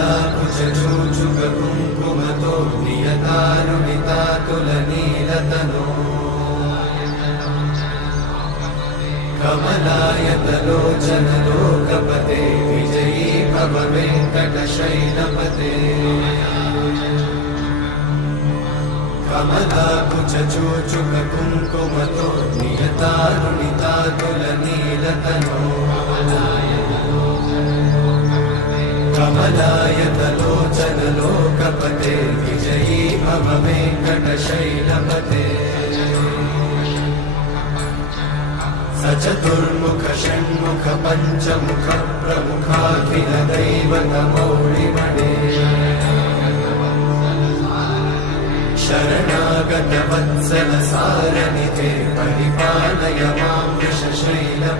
कमलाकुचूचुककुङ्कुमतो नियतारुणितातुलनीलतनो कमलायतलोचनलोकपते विजयी भव वेङ्कटशैलपते कमलाकुचूचुककुङ्कुमतो नियतारुणितातुलनीलतनो कमलायतलोचनलोकपते विजयी भव वेङ्कटशैलपते सचतुर्मुख षण्मुख पञ्चमुख प्रमुखाखिल दैवतमौळिमणे शरणागत वत्सल सारनिधे परिपालय मां वृषशैल